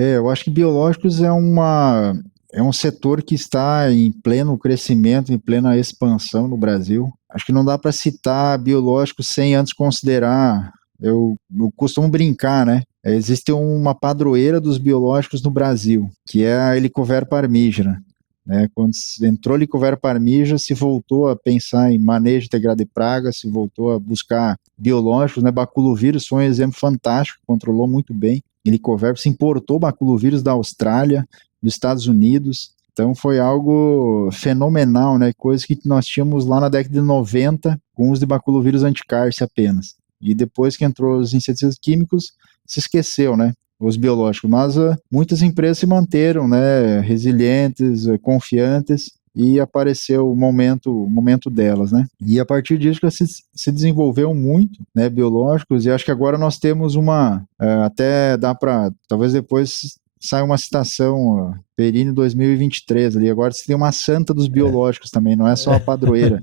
Eu acho que biológicos é um setor que está em pleno crescimento, em plena expansão no Brasil. Acho que não dá para citar biológicos sem antes considerar. Eu costumo brincar, né? Existe uma padroeira dos biológicos no Brasil, que é a Helicobacter parmígera. Né? Quando entrou a Helicobacter parmígera, se voltou a pensar em manejo integrado de pragas, se voltou a buscar biológicos, né? Baculovírus foi um exemplo fantástico, controlou muito bem. Helicobacter se importou baculovírus da Austrália, dos Estados Unidos. Então foi algo fenomenal, né? Coisa que nós tínhamos lá na década de 90 com os de baculovírus anticárcia apenas. E depois que entrou os inseticidas químicos, se esqueceu, né? Os biológicos. Mas muitas empresas se manteram, né? Resilientes, confiantes, e apareceu o momento delas, né? E a partir disso que se desenvolveu muito, né, biológicos, e acho que agora nós temos até dá para, talvez depois saia uma citação, Perini 2023 ali, agora você tem uma santa dos biológicos também, não é só a padroeira.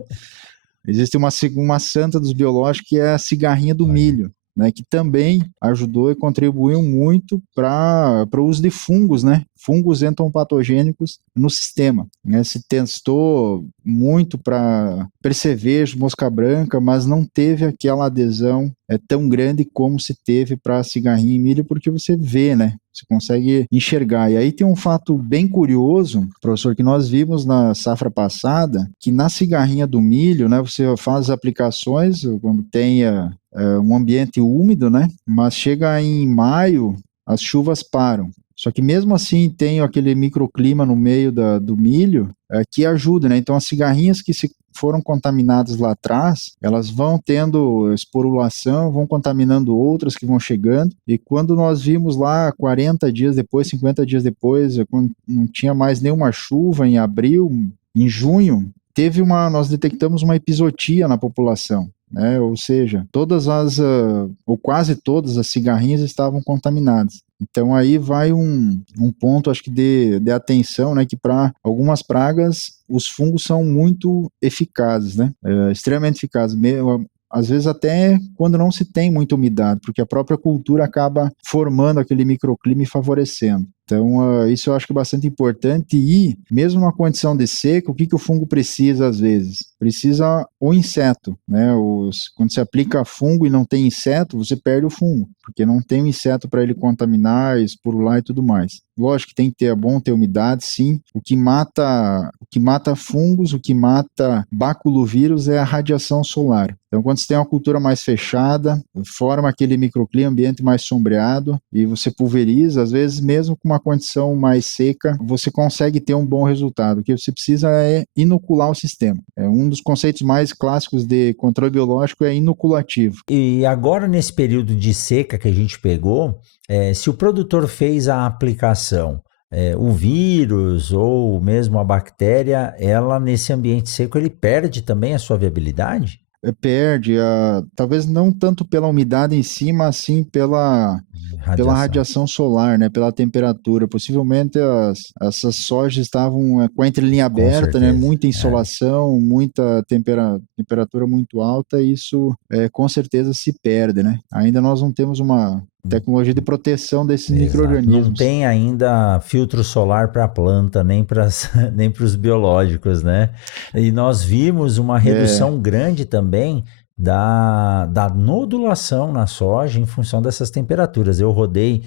Existe uma santa dos biológicos que é a cigarrinha do Olha. milho, né, que também ajudou e contribuiu muito para o uso de fungos, né, fungos entomopatogênicos no sistema. Né, se testou muito para percevejo, mosca branca, mas não teve aquela adesão tão grande como se teve para cigarrinha e milho, porque você vê, né, você consegue enxergar. E aí tem um fato bem curioso, professor, que nós vimos na safra passada, que na cigarrinha do milho, né, você faz as aplicações quando tenha um ambiente úmido, né, mas chega em maio, as chuvas param. Só que mesmo assim tem aquele microclima no meio do milho que ajuda, né? Então as cigarrinhas que se foram contaminadas lá atrás, elas vão tendo esporulação, vão contaminando outras que vão chegando, e quando nós vimos lá 40 dias depois, 50 dias depois, quando não tinha mais nenhuma chuva em abril, em junho, nós detectamos uma epizotia na população. Né? Ou seja, ou quase todas as cigarrinhas estavam contaminadas. Então aí vai um ponto, acho que de atenção, né, que para algumas pragas os fungos são muito eficazes, né, extremamente eficazes, às vezes até quando não se tem muita umidade, porque a própria cultura acaba formando aquele microclima e favorecendo. Então, isso eu acho que é bastante importante, e mesmo numa condição de seca, o que o fungo precisa às vezes? Precisa o inseto, né? Quando você aplica fungo e não tem inseto, você perde o fungo, porque não tem o inseto para ele contaminar, esporular e tudo mais. Lógico que tem que ter, bom ter umidade, sim. O que mata fungos, o que mata baculovírus é a radiação solar. Então, quando você tem uma cultura mais fechada, forma aquele microclima, ambiente mais sombreado, e você pulveriza, às vezes mesmo com uma condição mais seca, você consegue ter um bom resultado. O que você precisa é inocular o sistema. Um dos conceitos mais clássicos de controle biológico é inoculativo. E agora, nesse período de seca que a gente pegou, se o produtor fez a aplicação, o vírus ou mesmo a bactéria, ela nesse ambiente seco, ele perde também a sua viabilidade? Perde, talvez não tanto pela umidade em si, mas sim pela Radiação. radiação solar, né, pela temperatura. Possivelmente essas sojas estavam com a entrelinha Com aberta, né, certeza. muita insolação, muita temperatura muito alta, e isso com certeza se perde, né? Ainda nós não temos uma tecnologia de proteção desses Exato. Não micro-organismos. tem ainda filtro solar para a planta, nem para nem os biológicos, né? E nós vimos uma redução grande também da nodulação na soja em função dessas temperaturas. Eu rodei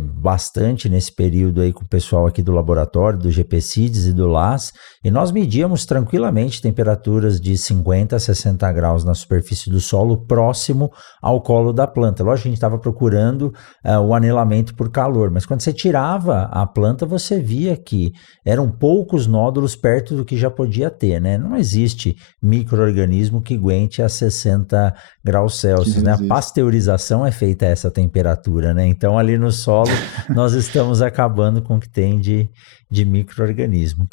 bastante nesse período aí com o pessoal aqui do laboratório, do GPCIDS e do LAS, e nós medíamos tranquilamente temperaturas de 50 a 60 graus na superfície do solo próximo ao colo da planta. Lógico que a gente estava procurando o anelamento por calor, mas quando você tirava a planta, você via que eram poucos nódulos perto do que já podia ter, né? Não existe micro-organismo que aguente a 60 graus Que Celsius, né? A resiste. pasteurização é feita a essa temperatura, né? Então ali no solo nós estamos acabando com o que tem de micro-organismo.